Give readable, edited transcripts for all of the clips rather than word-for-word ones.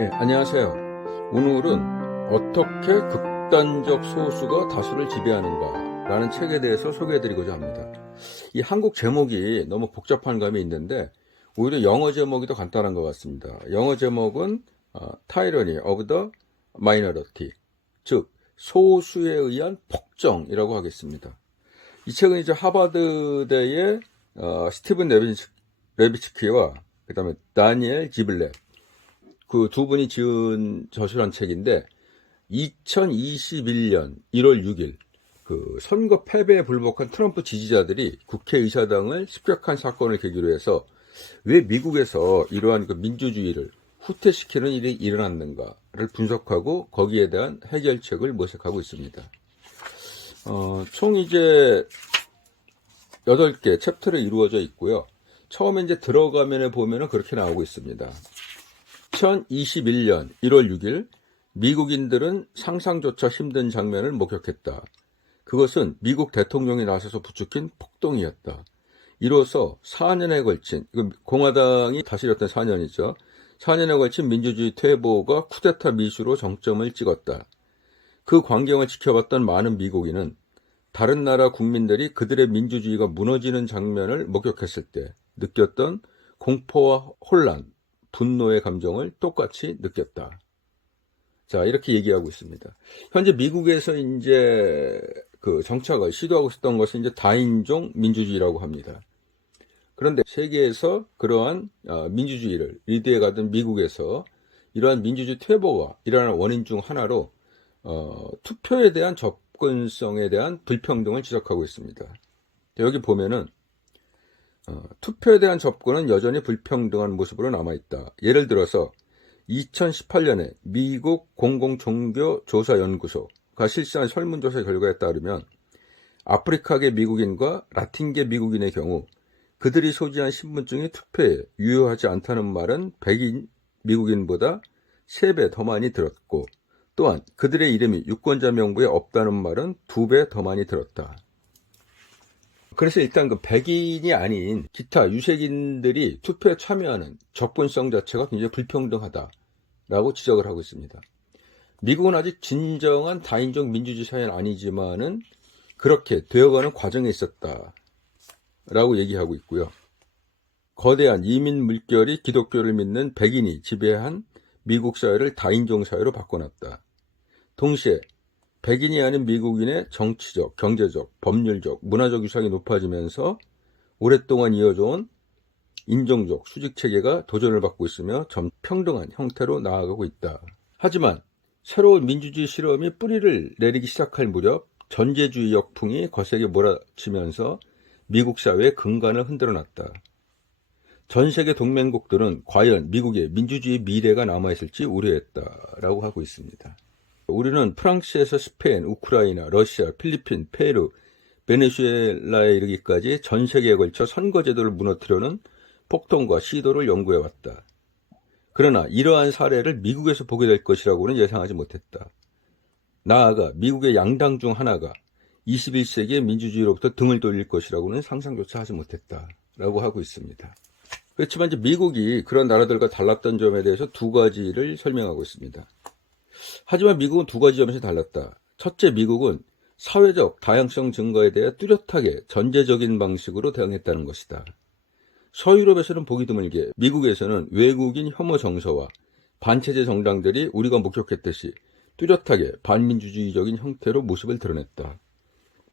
네, 안녕하세요. 오늘은 어떻게 극단적 소수가 다수를 지배하는가 라는 책에 대해서 소개해드리고자 합니다. 이 한국 제목이 너무 복잡한 감이 있는데 오히려 영어 제목이 더 간단한 것 같습니다. 영어 제목은 Tyranny of the Minority, 즉 소수에 의한 폭정이라고 하겠습니다. 이 책은 이제 하버드대의 스티븐 레비츠키와 그 다음에 다니엘 지블렛, 그 두 분이 지은 저술한 책인데 2021년 1월 6일 그 선거 패배에 불복한 트럼프 지지자들이 국회의사당을 습격한 사건을 계기로 해서 왜 미국에서 이러한 그 민주주의를 후퇴시키는 일이 일어났는가를 분석하고 거기에 대한 해결책을 모색하고 있습니다. 총 이제 8개 챕터로 이루어져 있고요. 처음에 이제 들어가면에 보면은 그렇게 나오고 있습니다. 2021년 1월 6일 미국인들은 상상조차 힘든 장면을 목격했다. 그것은 미국 대통령이 나서서 부추긴 폭동이었다. 이로써 4년에 걸친, 공화당이 다스렸던 4년이죠. 4년에 걸친 민주주의 퇴보가 쿠데타 미수로 정점을 찍었다. 그 광경을 지켜봤던 많은 미국인은 다른 나라 국민들이 그들의 민주주의가 무너지는 장면을 목격했을 때 느꼈던 공포와 혼란, 분노의 감정을 똑같이 느꼈다. 자, 이렇게 얘기하고 있습니다. 현재 미국에서 이제 그 정착을 시도하고 있었던 것은 이제 다인종 민주주의라고 합니다. 그런데 세계에서 그러한 민주주의를 리드해 가던 미국에서 이러한 민주주의 퇴보가 일어나는 원인 중 하나로 투표에 대한 접근성에 대한 불평등을 지적하고 있습니다. 여기 보면은 투표에 대한 접근은 여전히 불평등한 모습으로 남아있다. 예를 들어서 2018년에 미국 공공종교조사연구소가 실시한 설문조사 결과에 따르면 아프리카계 미국인과 라틴계 미국인의 경우 그들이 소지한 신분증이 투표에 유효하지 않다는 말은 백인 미국인보다 3배 더 많이 들었고, 또한 그들의 이름이 유권자 명부에 없다는 말은 2배 더 많이 들었다. 그래서 일단 그 백인이 아닌 기타 유색인들이 투표에 참여하는 접근성 자체가 굉장히 불평등하다라고 지적을 하고 있습니다. 미국은 아직 진정한 다인종 민주주의 사회는 아니지만은 그렇게 되어가는 과정에 있었다라고 얘기하고 있고요. 거대한 이민 물결이 기독교를 믿는 백인이 지배한 미국 사회를 다인종 사회로 바꿔놨다. 동시에 백인이 아닌 미국인의 정치적, 경제적, 법률적, 문화적 위상이 높아지면서 오랫동안 이어져온 인종적 수직체계가 도전을 받고 있으며 점 평등한 형태로 나아가고 있다. 하지만 새로운 민주주의 실험이 뿌리를 내리기 시작할 무렵 전제주의 역풍이 거세게 몰아치면서 미국 사회의 근간을 흔들어놨다. 전 세계 동맹국들은 과연 미국의 민주주의 미래가 남아있을지 우려했다라고 하고 있습니다. 우리는 프랑스에서 스페인, 우크라이나, 러시아, 필리핀, 페루, 베네수엘라에 이르기까지 전 세계에 걸쳐 선거제도를 무너뜨려는 폭동과 시도를 연구해왔다. 그러나 이러한 사례를 미국에서 보게 될 것이라고는 예상하지 못했다. 나아가 미국의 양당 중 하나가 21세기의 민주주의로부터 등을 돌릴 것이라고는 상상조차 하지 못했다라고 하고 있습니다. 그렇지만 이제 미국이 그런 나라들과 달랐던 점에 대해서 두 가지를 설명하고 있습니다. 하지만 미국은 두 가지 점에서 달랐다. 첫째, 미국은 사회적 다양성 증가에 대해 뚜렷하게 전제적인 방식으로 대응했다는 것이다. 서유럽에서는 보기 드물게 미국에서는 외국인 혐오 정서와 반체제 정당들이 우리가 목격했듯이 뚜렷하게 반민주주의적인 형태로 모습을 드러냈다.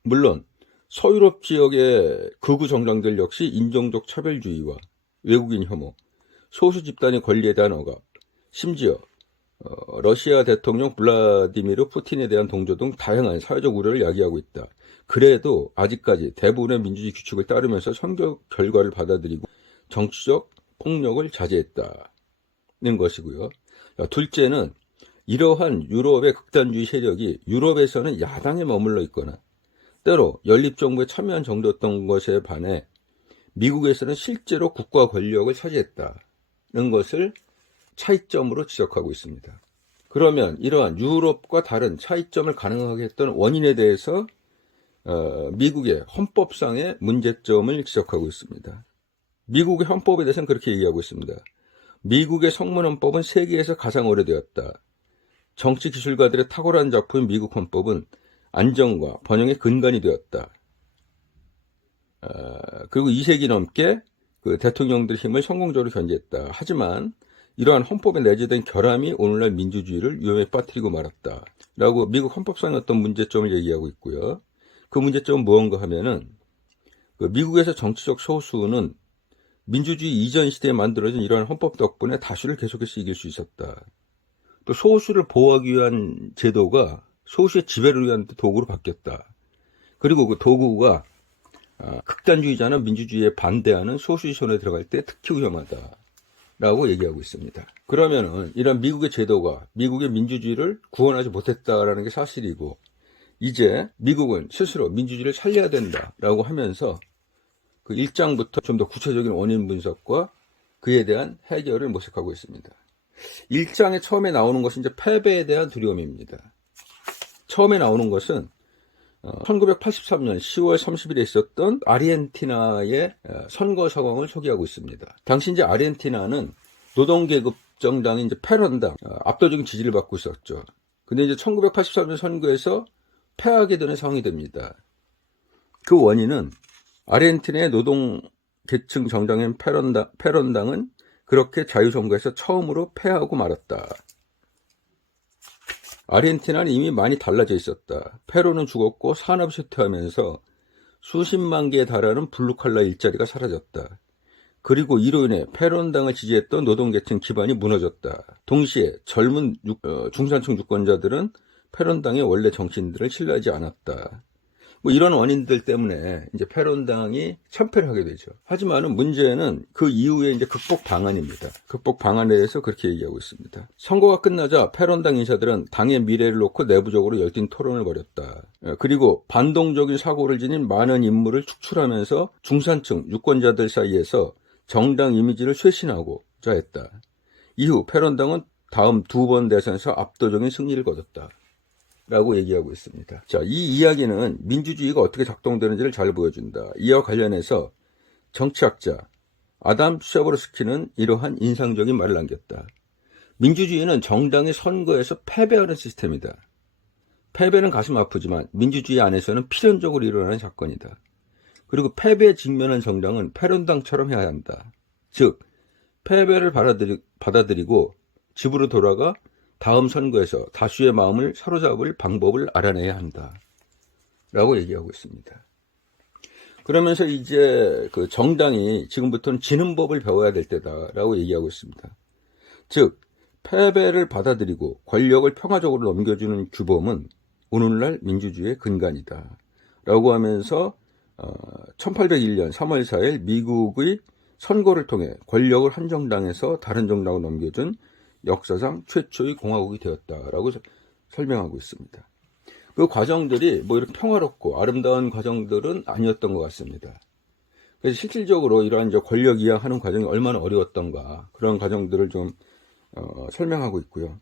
물론 서유럽 지역의 극우 정당들 역시 인종적 차별주의와 외국인 혐오, 소수 집단의 권리에 대한 억압, 심지어 러시아 대통령 블라디미르 푸틴에 대한 동조 등 다양한 사회적 우려를 야기하고 있다. 그래도 아직까지 대부분의 민주주의 규칙을 따르면서 선거 결과를 받아들이고 정치적 폭력을 자제했다는 것이고요. 둘째는 이러한 유럽의 극단주의 세력이 유럽에서는 야당에 머물러 있거나 때로 연립정부에 참여한 정도였던 것에 반해 미국에서는 실제로 국가 권력을 차지했다는 것을 차이점으로 지적하고 있습니다. 그러면 이러한 유럽과 다른 차이점을 가능하게 했던 원인에 대해서 미국의 헌법상의 문제점을 지적하고 있습니다. 미국의 헌법에 대해서는 그렇게 얘기하고 있습니다. 미국의 성문헌법은 세계에서 가장 오래되었다. 정치 기술가들의 탁월한 작품인 미국 헌법은 안정과 번영의 근간이 되었다. 그리고 2세기 넘게 그 대통령들의 힘을 성공적으로 견제했다. 하지만 이러한 헌법에 내재된 결함이 오늘날 민주주의를 위험에 빠뜨리고 말았다. 라고 미국 헌법상의 어떤 문제점을 얘기하고 있고요. 그 문제점은 무언가 하면은 그 미국에서 정치적 소수는 민주주의 이전 시대에 만들어진 이러한 헌법 덕분에 다수를 계속해서 이길 수 있었다. 또 소수를 보호하기 위한 제도가 소수의 지배를 위한 도구로 바뀌었다. 그리고 그 도구가 극단주의자나 민주주의에 반대하는 소수의 손에 들어갈 때 특히 위험하다라고 얘기하고 있습니다. 그러면은 이런 미국의 제도가 미국의 민주주의를 구원하지 못했다라는 게 사실이고, 이제 미국은 스스로 민주주의를 살려야 된다라고 하면서 그 1장부터 좀 더 구체적인 원인 분석과 그에 대한 해결을 모색하고 있습니다. 1장에 처음에 나오는 것은 이제 패배에 대한 두려움입니다. 처음에 나오는 것은 1983년 10월 30일에 있었던 아르헨티나의 선거 상황을 소개하고 있습니다. 당시 이제 아르헨티나는 노동계급 정당인 이제 페론당 압도적인 지지를 받고 있었죠. 근데 이제 1983년 선거에서 패하게 되는 상황이 됩니다. 그 원인은 아르헨티나의 노동계층 정당인 페론당은 그렇게 자유선거에서 처음으로 패하고 말았다. 아르헨티나는 이미 많이 달라져 있었다. 페로는 죽었고 산업이 쇠퇴하면서 수십만 개에 달하는 블루칼라 일자리가 사라졌다. 그리고 이로 인해 페론당을 지지했던 노동계층 기반이 무너졌다. 동시에 젊은 중산층 유권자들은 페론당의 원래 정치인들을 신뢰하지 않았다. 뭐 이런 원인들 때문에 이제 페론당이 참패를 하게 되죠. 하지만은 문제는 그 이후에 이제 극복 방안입니다. 극복 방안에 대해서 그렇게 얘기하고 있습니다. 선거가 끝나자 페론당 인사들은 당의 미래를 놓고 내부적으로 열띤 토론을 벌였다. 그리고 반동적인 사고를 지닌 많은 인물을 축출하면서 중산층 유권자들 사이에서 정당 이미지를 쇄신하고자 했다. 이후 페론당은 다음 2번 대선에서 압도적인 승리를 거뒀다. 라고 얘기하고 있습니다. 자, 이 이야기는 민주주의가 어떻게 작동되는지를 잘 보여준다. 이와 관련해서 정치학자 아담 샤브르스키는 이러한 인상적인 말을 남겼다. 민주주의는 정당의 선거에서 패배하는 시스템이다. 패배는 가슴 아프지만 민주주의 안에서는 필연적으로 일어나는 사건이다. 그리고 패배에 직면한 정당은 페론당처럼 해야 한다. 즉, 패배를 받아들이고 집으로 돌아가 다음 선거에서 다수의 마음을 사로잡을 방법을 알아내야 한다. 라고 얘기하고 있습니다. 그러면서 이제 그 정당이 지금부터는 지는 법을 배워야 될 때다. 라고 얘기하고 있습니다. 즉, 패배를 받아들이고 권력을 평화적으로 넘겨주는 규범은 오늘날 민주주의의 근간이다. 라고 하면서 1801년 3월 4일 미국의 선거를 통해 권력을 한 정당에서 다른 정당으로 넘겨준 역사상 최초의 공화국이 되었다라고 설명하고 있습니다. 그 과정들이 뭐 이렇게 평화롭고 아름다운 과정들은 아니었던 것 같습니다. 그래서 실질적으로 이러한 권력 이양하는 과정이 얼마나 어려웠던가 그런 과정들을 좀 설명하고 있고요.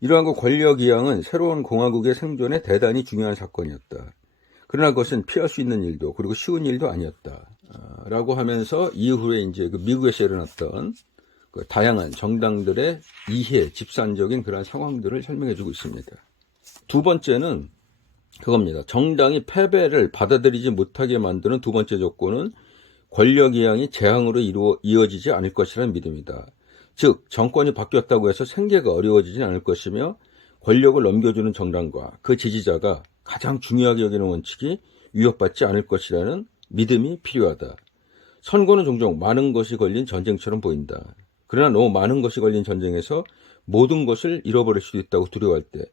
이러한 권력 이양은 새로운 공화국의 생존에 대단히 중요한 사건이었다. 그러나 그것은 피할 수 있는 일도 그리고 쉬운 일도 아니었다. 라고 하면서 이후에 이제 그 미국에서 일어났던 그 다양한 정당들의 이해, 집산적인 그런 상황들을 설명해주고 있습니다. 두 번째는 그겁니다. 정당이 패배를 받아들이지 못하게 만드는 두 번째 조건은 권력 이양이 재앙으로 이어지지 않을 것이라는 믿음이다. 즉, 정권이 바뀌었다고 해서 생계가 어려워지진 않을 것이며 권력을 넘겨주는 정당과 그 지지자가 가장 중요하게 여기는 원칙이 위협받지 않을 것이라는 믿음이 필요하다. 선거는 종종 많은 것이 걸린 전쟁처럼 보인다. 그러나 너무 많은 것이 걸린 전쟁에서 모든 것을 잃어버릴 수도 있다고 두려워할 때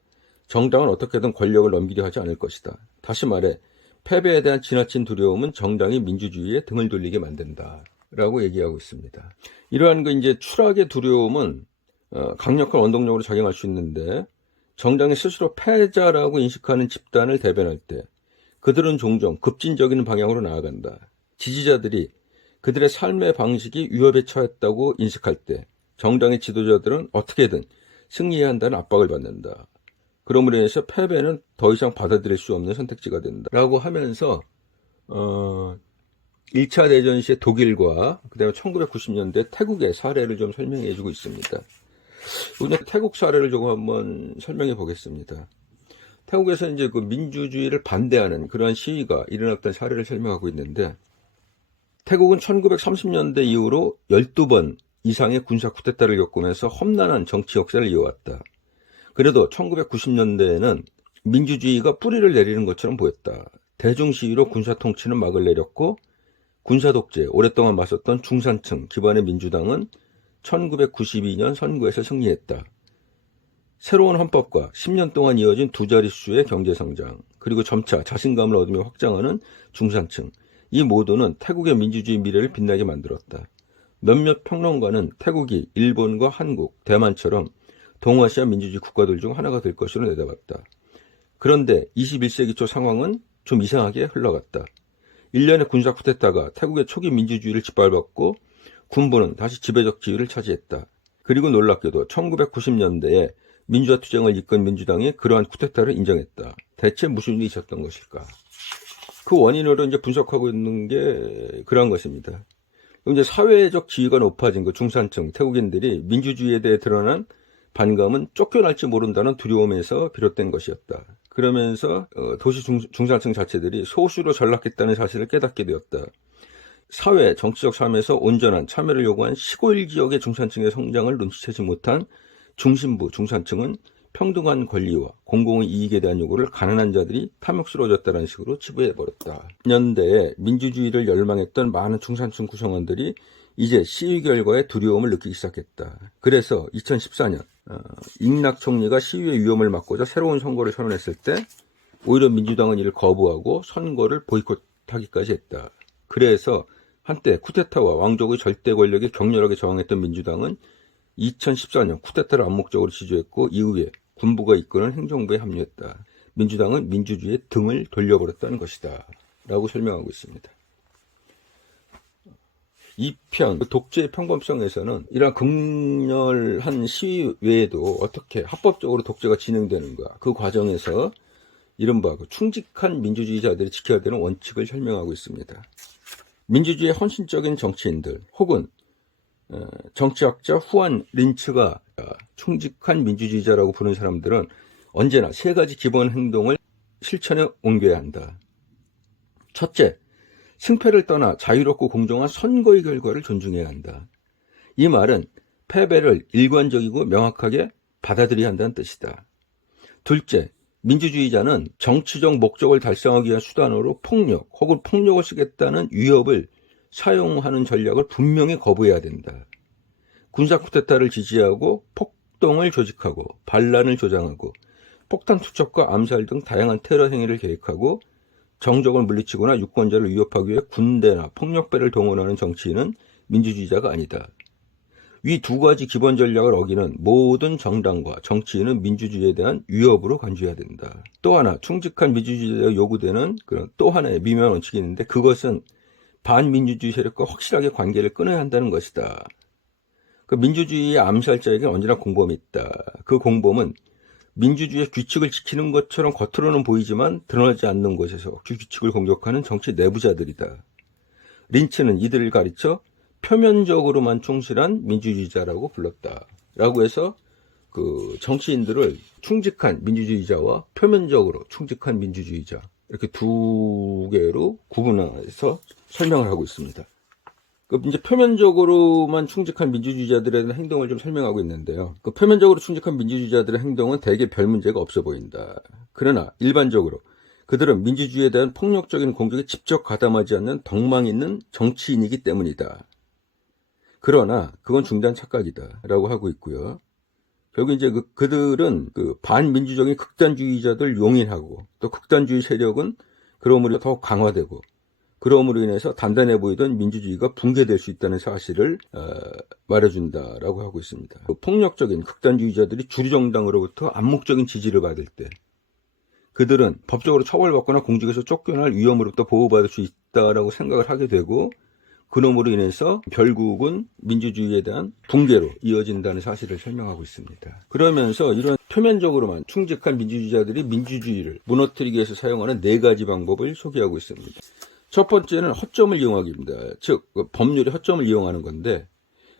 정당은 어떻게든 권력을 넘기려 하지 않을 것이다. 다시 말해 패배에 대한 지나친 두려움은 정당이 민주주의에 등을 돌리게 만든다. 라고 얘기하고 있습니다. 이러한 이제 추락의 두려움은 강력한 원동력으로 작용할 수 있는데 정당이 스스로 패자라고 인식하는 집단을 대변할 때 그들은 종종 급진적인 방향으로 나아간다. 지지자들이 그들의 삶의 방식이 위협에 처했다고 인식할 때 정당의 지도자들은 어떻게든 승리해야 한다는 압박을 받는다. 그러므로 인해서 패배는 더 이상 받아들일 수 없는 선택지가 된다. 라고 하면서 1차 대전 시의 독일과 그다음에 1990년대 태국의 사례를 좀 설명해 주고 있습니다. 우선 태국 사례를 조금 한번 설명해 보겠습니다. 태국에서 이제 그 민주주의를 반대하는 그러한 시위가 일어났던 사례를 설명하고 있는데, 태국은 1930년대 이후로 12번 이상의 군사 쿠데타를 겪으면서 험난한 정치 역사를 이어왔다. 그래도 1990년대에는 민주주의가 뿌리를 내리는 것처럼 보였다. 대중 시위로 군사 통치는 막을 내렸고, 군사 독재에 오랫동안 맞섰던 중산층 기반의 민주당은 1992년 선거에서 승리했다. 새로운 헌법과 10년 동안 이어진 두 자릿수의 경제성장, 그리고 점차 자신감을 얻으며 확장하는 중산층, 이 모두는 태국의 민주주의 미래를 빛나게 만들었다. 몇몇 평론가는 태국이 일본과 한국, 대만처럼 동아시아 민주주의 국가들 중 하나가 될 것으로 내다봤다. 그런데 21세기 초 상황은 좀 이상하게 흘러갔다. 1년의 군사 쿠데타가 태국의 초기 민주주의를 짓밟았고, 군부는 다시 지배적 지위를 차지했다. 그리고 놀랍게도 1990년대에 민주화 투쟁을 이끈 민주당이 그러한 쿠데타를 인정했다. 대체 무슨 일이 있었던 것일까? 그 원인으로 이제 분석하고 있는 게 그러한 것입니다. 이제 사회적 지위가 높아진 그 중산층 태국인들이 민주주의에 대해 드러난 반감은 쫓겨날지 모른다는 두려움에서 비롯된 것이었다. 그러면서 도시 중산층 자체들이 소수로 전락했다는 사실을 깨닫게 되었다. 사회, 정치적 삶에서 온전한 참여를 요구한 시골 지역의 중산층의 성장을 눈치채지 못한 중심부 중산층은 평등한 권리와 공공의 이익에 대한 요구를 가난한 자들이 탐욕스러워졌다는 식으로 치부해버렸다. 년대에 민주주의를 열망했던 많은 중산층 구성원들이 이제 시위 결과에 두려움을 느끼기 시작했다. 그래서 2014년 잉락 총리가 시위의 위험을 막고자 새로운 선거를 선언했을 때 오히려 민주당은 이를 거부하고 선거를 보이콧하기까지 했다. 그래서 한때 쿠데타와 왕족의 절대 권력에 격렬하게 저항했던 민주당은 2014년 쿠데타를 암묵적으로 지지했고, 이후에 군부가 이끄는 행정부에 합류했다. 민주당은 민주주의의 등을 돌려버렸다는 것이다 라고 설명하고 있습니다. 이 편, 독재의 평범성에서는 이러한 극렬한 시위 외에도 어떻게 합법적으로 독재가 진행되는가, 그 과정에서 이른바 충직한 민주주의자들이 지켜야 되는 원칙을 설명하고 있습니다. 민주주의의 헌신적인 정치인들 혹은 정치학자 후안 린츠가 충직한 민주주의자라고 부르는 사람들은 언제나 세 가지 기본 행동을 실천에 옮겨야 한다. 첫째, 승패를 떠나 자유롭고 공정한 선거의 결과를 존중해야 한다. 이 말은 패배를 일관적이고 명확하게 받아들여야 한다는 뜻이다. 둘째, 민주주의자는 정치적 목적을 달성하기 위한 수단으로 폭력 혹은 폭력을 쓰겠다는 위협을 사용하는 전략을 분명히 거부해야 된다. 군사 쿠데타를 지지하고 폭동을 조직하고 반란을 조장하고 폭탄 투척과 암살 등 다양한 테러 행위를 계획하고 정적을 물리치거나 유권자를 위협하기 위해 군대나 폭력배를 동원하는 정치인은 민주주의자가 아니다. 위 두 가지 기본 전략을 어기는 모든 정당과 정치인은 민주주의에 대한 위협으로 간주해야 된다. 또 하나 충직한 민주주의자가 요구되는 그런 또 하나의 미묘한 원칙이 있는데, 그것은 반민주주의 세력과 확실하게 관계를 끊어야 한다는 것이다. 그 민주주의의 암살자에게는 언제나 공범이 있다. 그 공범은 민주주의의 규칙을 지키는 것처럼 겉으로는 보이지만 드러나지 않는 곳에서 그 규칙을 공격하는 정치 내부자들이다. 린츠는 이들을 가르쳐 표면적으로만 충실한 민주주의자라고 불렀다. 라고 해서 그 정치인들을 충직한 민주주의자와 표면적으로 충직한 민주주의자, 이렇게 두 개로 구분해서 설명을 하고 있습니다. 그 이제 표면적으로만 충직한 민주주의자들에 대한 행동을 좀 설명하고 있는데요. 그 표면적으로 충직한 민주주의자들의 행동은 대개 별 문제가 없어 보인다. 그러나 일반적으로 그들은 민주주의에 대한 폭력적인 공격에 직접 가담하지 않는 덕망 있는 정치인이기 때문이다. 그러나 그건 중대한 착각이다 라고 하고 있고요. 결국 이제 그들은 그 반민주적인 극단주의자들 용인하고, 또 극단주의 세력은 그러므로 더 강화되고, 그러므로 인해서 단단해 보이던 민주주의가 붕괴될 수 있다는 사실을 말해준다라고 하고 있습니다. 폭력적인 극단주의자들이 주류정당으로부터 암묵적인 지지를 받을 때 그들은 법적으로 처벌받거나 공직에서 쫓겨날 위험으로부터 보호받을 수 있다라고 생각을 하게 되고, 그놈으로 인해서 결국은 민주주의에 대한 붕괴로 이어진다는 사실을 설명하고 있습니다. 그러면서 이런 표면적으로만 충직한 민주주의자들이 민주주의를 무너뜨리기 위해서 사용하는 네 가지 방법을 소개하고 있습니다. 첫 번째는 허점을 이용하기입니다. 즉 법률의 허점을 이용하는 건데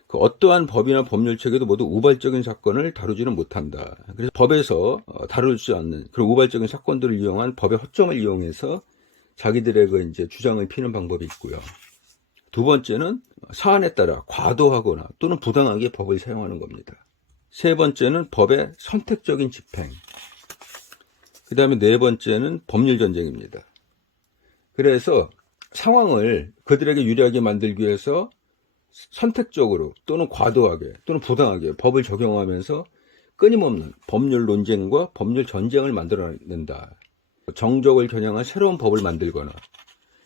그 어떠한 법이나 법률 체계도 모두 우발적인 사건을 다루지는 못한다. 그래서 법에서 다룰 수 않는 그런 우발적인 사건들을 이용한 법의 허점을 이용해서 자기들의 그 이제 주장을 피는 방법이 있고요. 두 번째는 사안에 따라 과도하거나 또는 부당하게 법을 사용하는 겁니다. 세 번째는 법의 선택적인 집행. 그 다음에 네 번째는 법률 전쟁입니다. 그래서 상황을 그들에게 유리하게 만들기 위해서 선택적으로 또는 과도하게 또는 부당하게 법을 적용하면서 끊임없는 법률 논쟁과 법률 전쟁을 만들어낸다. 정적을 겨냥한 새로운 법을 만들거나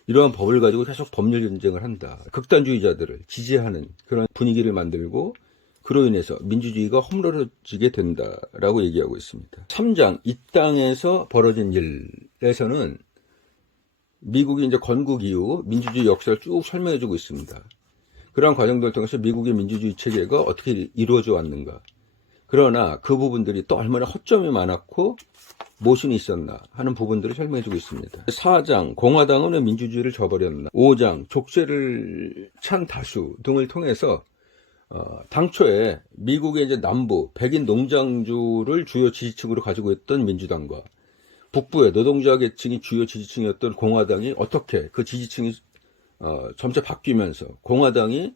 이러한 법을 가지고 계속 법률 전쟁을 한다. 극단주의자들을 지지하는 그런 분위기를 만들고 그로 인해서 민주주의가 허물어지게 된다라고 얘기하고 있습니다. 3장 이 땅에서 벌어진 일에서는 미국이 이제 건국 이후 민주주의 역사를 쭉 설명해주고 있습니다. 그러한 과정들을 통해서 미국의 민주주의 체계가 어떻게 이루어져 왔는가. 그러나 그 부분들이 또 얼마나 허점이 많았고 모순이 있었나 하는 부분들을 설명해주고 있습니다. 4장 공화당은 왜 민주주의를 저버렸나. 5장 족쇄를 찬 다수 등을 통해서 당초에 미국의 이제 남부 백인 농장주를 주요 지지층으로 가지고 있던 민주당과 북부의 노동자 계층이 주요 지지층이었던 공화당이 어떻게 그 지지층이 점차 바뀌면서 공화당이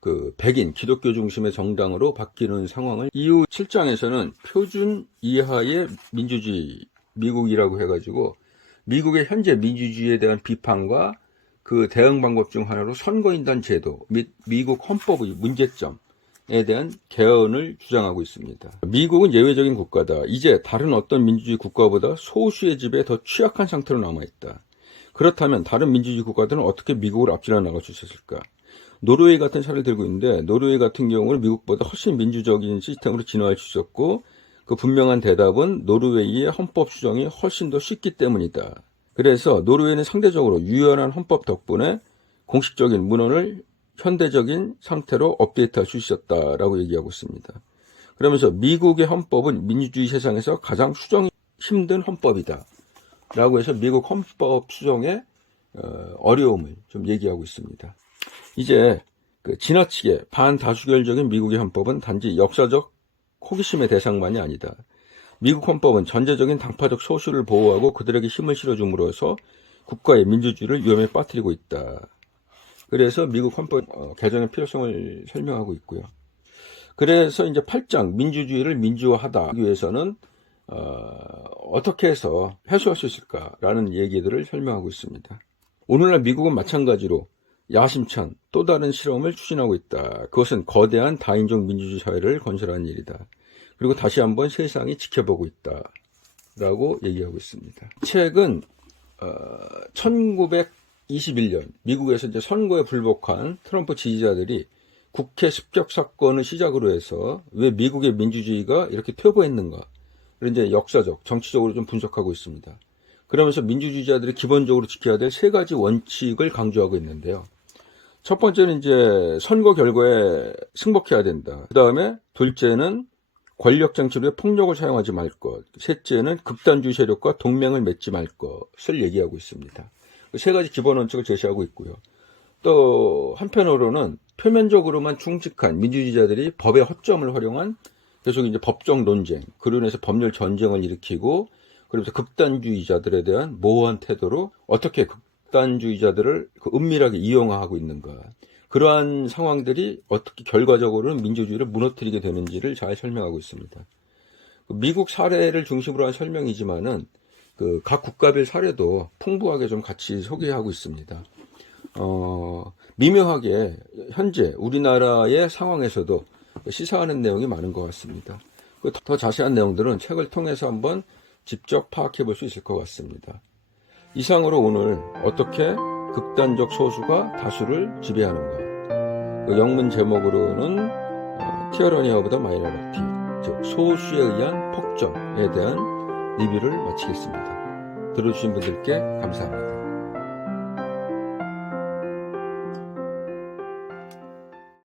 그 백인 기독교 중심의 정당으로 바뀌는 상황을 이후 7장에서는 표준 이하의 민주주의 미국이라고 해가지고 미국의 현재 민주주의에 대한 비판과 그 대응 방법 중 하나로 선거인단 제도 및 미국 헌법의 문제점에 대한 개헌을 주장하고 있습니다. 미국은 예외적인 국가다. 이제 다른 어떤 민주주의 국가보다 소수의 지배에 더 취약한 상태로 남아있다. 그렇다면 다른 민주주의 국가들은 어떻게 미국을 앞질러 나갈 수 있었을까? 노르웨이 같은 사례를 들고 있는데 노르웨이 같은 경우는 미국보다 훨씬 민주적인 시스템으로 진화할 수 있었고 그 분명한 대답은 노르웨이의 헌법 수정이 훨씬 더 쉽기 때문이다. 그래서 노르웨이는 상대적으로 유연한 헌법 덕분에 공식적인 문헌을 현대적인 상태로 업데이트할 수 있었다라고 얘기하고 있습니다. 그러면서 미국의 헌법은 민주주의 세상에서 가장 수정이 힘든 헌법이다 라고 해서 미국 헌법 수정의 어려움을 좀 얘기하고 있습니다. 이제 그 지나치게 반다수결적인 미국의 헌법은 단지 역사적 호기심의 대상만이 아니다. 미국 헌법은 전제적인 당파적 소수를 보호하고 그들에게 힘을 실어줌으로써 국가의 민주주의를 위험에 빠뜨리고 있다. 그래서 미국 헌법 개정의 필요성을 설명하고 있고요. 그래서 이제 8장 민주주의를 민주화하기 위해서는 어떻게 해서 해소할 수 있을까라는 얘기들을 설명하고 있습니다. 오늘날 미국은 마찬가지로 야심찬 또 다른 실험을 추진하고 있다. 그것은 거대한 다인종 민주주의 사회를 건설하는 일이다. 그리고 다시 한번 세상이 지켜보고 있다. 라고 얘기하고 있습니다. 이 책은 1921년 미국에서 이제 선거에 불복한 트럼프 지지자들이 국회 습격 사건을 시작으로 해서 왜 미국의 민주주의가 이렇게 퇴보했는가 이제 역사적, 정치적으로 좀 분석하고 있습니다. 그러면서 민주주의자들이 기본적으로 지켜야 될 세 가지 원칙을 강조하고 있는데요. 첫 번째는 이제 선거 결과에 승복해야 된다. 그 다음에 둘째는 권력 쟁취를 위해 폭력을 사용하지 말 것. 셋째는 극단주의 세력과 동맹을 맺지 말 것을 얘기하고 있습니다. 세 가지 기본 원칙을 제시하고 있고요. 또 한편으로는 표면적으로만 충직한 민주주의자들이 법의 허점을 활용한 계속 이제 법적 논쟁, 그로 인해서 법률 전쟁을 일으키고 그러면서 극단주의자들에 대한 모호한 태도로 어떻게 극단주의자들을 은밀하게 이용하고 있는가. 그러한 상황들이 어떻게 결과적으로는 민주주의를 무너뜨리게 되는지를 잘 설명하고 있습니다. 미국 사례를 중심으로 한 설명이지만은 그 각 국가별 사례도 풍부하게 좀 같이 소개하고 있습니다. 미묘하게 현재 우리나라의 상황에서도 시사하는 내용이 많은 것 같습니다. 더 자세한 내용들은 책을 통해서 한번 직접 파악해 볼 수 있을 것 같습니다. 이상으로 오늘 어떻게 극단적 소수가 다수를 지배하는가. 그 영문 제목으로는 Tyranny of the Minority, 즉 소수에 의한 폭정에 대한 리뷰를 마치겠습니다. 들어주신 분들께 감사합니다.